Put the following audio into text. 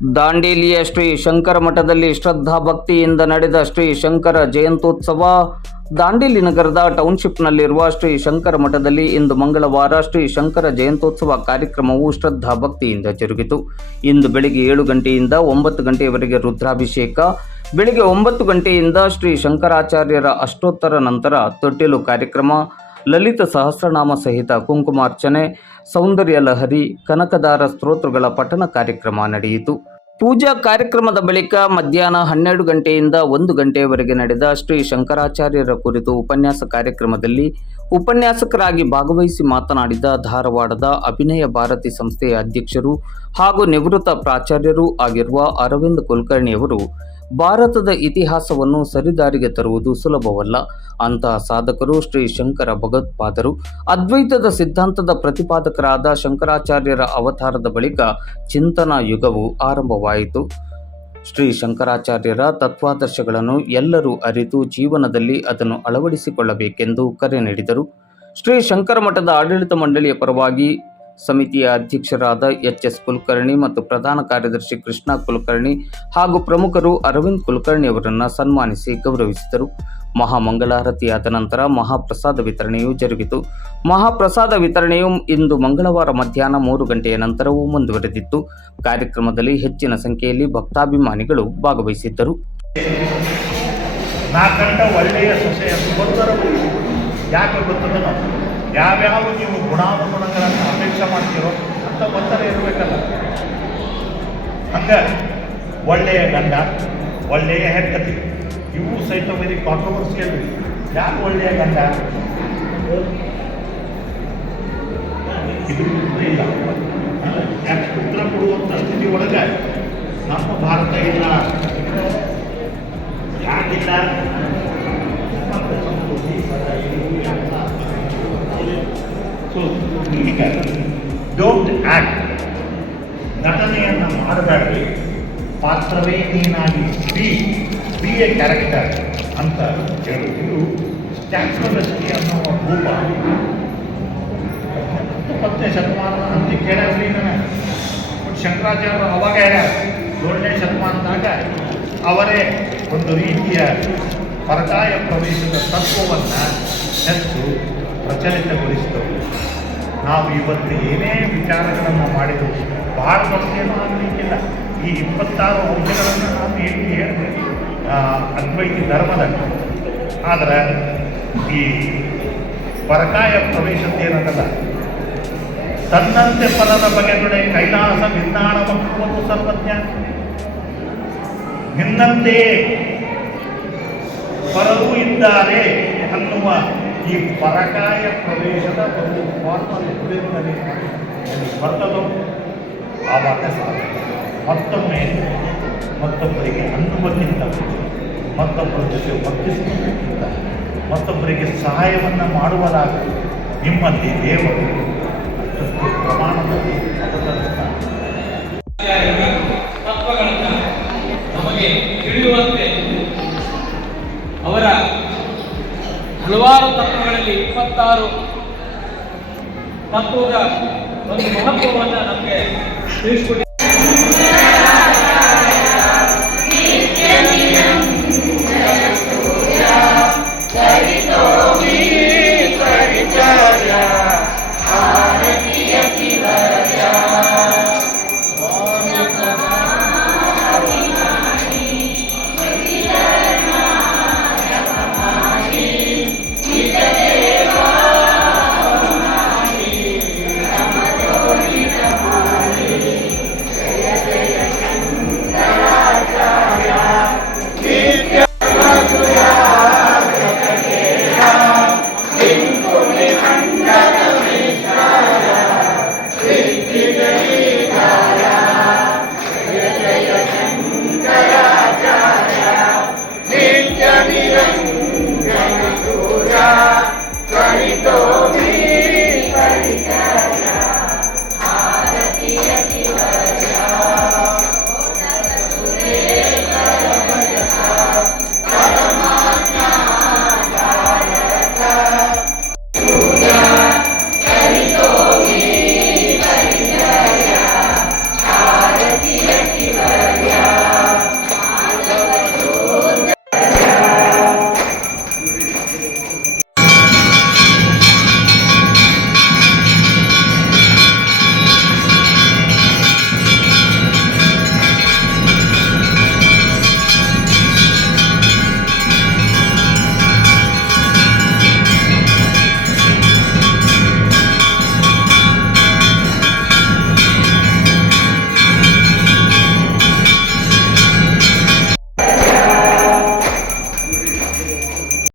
ದಾಂಡೇಲಿಯ ಶ್ರೀ ಶಂಕರ ಮಠದಲ್ಲಿ ಶ್ರದ್ಧಾಭಕ್ತಿಯಿಂದ ನಡೆದ ಶ್ರೀ ಶಂಕರ ಜಯಂತ್ಯೋತ್ಸವ. ದಾಂಡೇಲಿ ನಗರದ ಟೌನ್ಶಿಪ್ನಲ್ಲಿರುವ ಶ್ರೀ ಶಂಕರ ಮಠದಲ್ಲಿ ಇಂದು ಮಂಗಳವಾರ ಶ್ರೀ ಶಂಕರ ಜಯಂತ್ಯೋತ್ಸವ ಕಾರ್ಯಕ್ರಮವು ಶ್ರದ್ಧಾಭಕ್ತಿಯಿಂದ ಜರುಗಿತು. ಇಂದು ಬೆಳಗ್ಗೆ 7 ಗಂಟೆಯಿಂದ 9 ಗಂಟೆಯವರೆಗೆ ರುದ್ರಾಭಿಷೇಕ, ಬೆಳಗ್ಗೆ 9 ಗಂಟೆಯಿಂದ ಶ್ರೀ ಶಂಕರಾಚಾರ್ಯರ ಅಷ್ಟೋತ್ತರ ನಂತರ ತೊಟ್ಟಿಲು ಕಾರ್ಯಕ್ರಮ, ಲಲಿತ ಸಹಸ್ರನಾಮ ಸಹಿತ ಕುಂಕುಮಾರ್ಚನೆ, ಸೌಂದರ್ಯ ಲಹರಿ, ಕನಕದಾರ ಸ್ತೋತ್ರಗಳ ಪಠಣ ಕಾರ್ಯಕ್ರಮ ನಡೆಯಿತು. ಪೂಜಾ ಕಾರ್ಯಕ್ರಮದ ಬಳಿಕ ಮಧ್ಯಾಹ್ನ 12 ಗಂಟೆಯಿಂದ 1 ಗಂಟೆಯವರೆಗೆ ನಡೆದ ಶ್ರೀ ಶಂಕರಾಚಾರ್ಯರ ಕುರಿತು ಉಪನ್ಯಾಸ ಕಾರ್ಯಕ್ರಮದಲ್ಲಿ ಉಪನ್ಯಾಸಕರಾಗಿ ಭಾಗವಹಿಸಿ ಮಾತನಾಡಿದ ಧಾರವಾಡದ ಅಭಿನಯ ಭಾರತಿ ಸಂಸ್ಥೆಯ ಅಧ್ಯಕ್ಷರು ಹಾಗೂ ನಿವೃತ್ತ ಪ್ರಾಚಾರ್ಯರೂ ಆಗಿರುವ ಅರವಿಂದ್ ಕುಲಕರ್ಣಿಯವರು, ಭಾರತದ ಇತಿಹಾಸವನ್ನು ಸರಿದಾರಿಗೆ ತರುವುದು ಸುಲಭವಲ್ಲ. ಅಂತಹ ಸಾಧಕರು ಶ್ರೀ ಶಂಕರ ಭಗವತ್ಪಾದರು. ಅದ್ವೈತದ ಸಿದ್ಧಾಂತದ ಪ್ರತಿಪಾದಕರಾದ ಶಂಕರಾಚಾರ್ಯರ ಅವತಾರದ ಬಳಿಕ ಚಿಂತನಾ ಯುಗವು ಆರಂಭವಾಯಿತು. ಶ್ರೀ ಶಂಕರಾಚಾರ್ಯರ ತತ್ವಾದರ್ಶಗಳನ್ನು ಎಲ್ಲರೂ ಅರಿತು ಜೀವನದಲ್ಲಿ ಅದನ್ನು ಅಳವಡಿಸಿಕೊಳ್ಳಬೇಕೆಂದು ಕರೆ ನೀಡಿದರು. ಶ್ರೀ ಶಂಕರ ಮಠದ ಆಡಳಿತ ಮಂಡಳಿಯ ಪರವಾಗಿ ಸಮಿತಿಯ ಅಧ್ಯಕ್ಷರಾದ ಎಚ್.ಎಸ್. ಕುಲಕರ್ಣಿ ಮತ್ತು ಪ್ರಧಾನ ಕಾರ್ಯದರ್ಶಿ ಕೃಷ್ಣ ಕುಲಕರ್ಣಿ ಹಾಗೂ ಪ್ರಮುಖರು ಅರವಿಂದ್ ಕುಲಕರ್ಣಿ ಅವರನ್ನು ಸನ್ಮಾನಿಸಿ ಗೌರವಿಸಿದರು. ಮಹಾಮಂಗಳಾರತಿಯಾದ ನಂತರ ಮಹಾಪ್ರಸಾದ ವಿತರಣೆಯು ಜರುಗಿತು. ಮಹಾಪ್ರಸಾದ ವಿತರಣೆಯು ಇಂದು ಮಂಗಳವಾರ ಮಧ್ಯಾಹ್ನ 3 ಗಂಟೆಯ ನಂತರವೂ ಮುಂದುವರೆದಿತ್ತು. ಕಾರ್ಯಕ್ರಮದಲ್ಲಿ ಹೆಚ್ಚಿನ ಸಂಖ್ಯೆಯಲ್ಲಿ ಭಕ್ತಾಭಿಮಾನಿಗಳು ಭಾಗವಹಿಸಿದ್ದರು. ಯಾವ್ಯಾವ ನೀವು ಗುಣಾನುಗುಣಗಳನ್ನು ಅಪೇಕ್ಷೆ ಮಾಡ್ತೀರೋ ಅಂತ ಒತ್ತಡ ಇರಬೇಕಲ್ಲ. ಹಂಗೆ ಒಳ್ಳೆಯ ಗಂಡ, ಒಳ್ಳೆಯ ಹೆಂಡತಿ ಇವು ಸಹಿತ ವೆರಿ ಕಾಂಟ್ರವರ್ಸಿಯಲ್. ಯಾಕೆ ಒಳ್ಳೆಯ ಗಂಡ ಇದು ಇಲ್ಲ, ಯಾಕೆ ಉತ್ತರ ಕೊಡುವಂಥ ಸ್ಥಿತಿ ಒಳಗೆ ನಮ್ಮ ಭಾರತ ಇಲ್ಲ. ಯಾಕಿಲ್ಲ? ಸೊ ಈಗ ಡೋಂಟ್ ಆ್ಯಕ್ಟ್, ನಟನೆಯನ್ನು ಮಾಡಬೇಡ್ರಿ, ಪಾತ್ರವೇ ನೀನಾಗಿ ಬಿ ಎ ಕ್ಯಾರೆಕ್ಟರ್ ಅಂತ ಹೇಳುವುದು. ಸ್ಟ್ಯಾಚ್ಯುಲಸ್ಟಿ ಅನ್ನುವ ರೂಪ 10ನೇ ಶತಮಾನದ ಅಂತ ಕೇಳಿದ್ರಿ ನಾನು. ಶಂಕರಾಚಾರ್ಯರು ಅವಾಗ 7ನೇ ಶತಮಾನದಾಗ ಅವರೇ ಒಂದು ರೀತಿಯ ಪರಕಾಯ ಪ್ರವೇಶದ ತತ್ವವನ್ನು ಹೆಚ್ಚು ಪ್ರಚಲಿತಗೊಳಿಸಿದವು. ನಾವು ಇವತ್ತು ಏನೇ ವಿಚಾರಗಳನ್ನು ಮಾಡಿದೆವು, ಭಾಳ ದೊಡ್ಡದೇನೂ ಆಗಲಿಕ್ಕಿಲ್ಲ. ಈ 26 ಅಂಶಗಳನ್ನು ನಾವು ಏನು ಹೇಳಿದ್ವಿ ಅದ್ವೈತಿ ಧರ್ಮದ. ಆದರೆ ಈ ಪರಕಾಯ ಪ್ರವೇಶದ್ದೇನದಲ್ಲ, ತನ್ನಂತೆ ಪದದ ಬಗೆಗಡೆ ಕೈಲಾಸ ವಿಜ್ಞಾನ ಮತ್ತು ಸರ್ವಜ್ಞ, ನಿನ್ನಂತೆಯೇ ಪರವೂ ಇದ್ದಾರೆ ಅನ್ನುವ ಈ ಪರಕಾಯ ಪ್ರವೇಶದ ಒಂದು ಫಾರ್ಮಲ್ ಬರ್ತದೋ ಆವಾಗ ಸಾಧ್ಯ. ಮತ್ತೊಬ್ಬರಿಗೆ ಅನ್ನುವುದಕ್ಕಿಂತ, ಮತ್ತೊಬ್ಬರ ಜೊತೆ ವರ್ತಿಸುವುದಕ್ಕಿಂತ, ಮತ್ತೊಬ್ಬರಿಗೆ ಸಹಾಯವನ್ನು ಮಾಡುವುದಾಗ ನಿಮ್ಮಲ್ಲಿ ದೇವರು ಅಷ್ಟು ಪ್ರಮಾಣದಲ್ಲಿ ಅವತರಿಸ್ತಾರೆ. ತತ್ವಗಳನ್ನು ನಮಗೆ ತಿಳಿಯುವಂತೆ ಅವರ ಹಲವಾರು ತತ್ವಗಳಲ್ಲಿ 26 ತತ್ವದ ಒಂದು ಮಹತ್ವವನ್ನು ನಮಗೆ ತಿಳಿಸಿಕೊಟ್ಟಿದ್ದಾರೆ.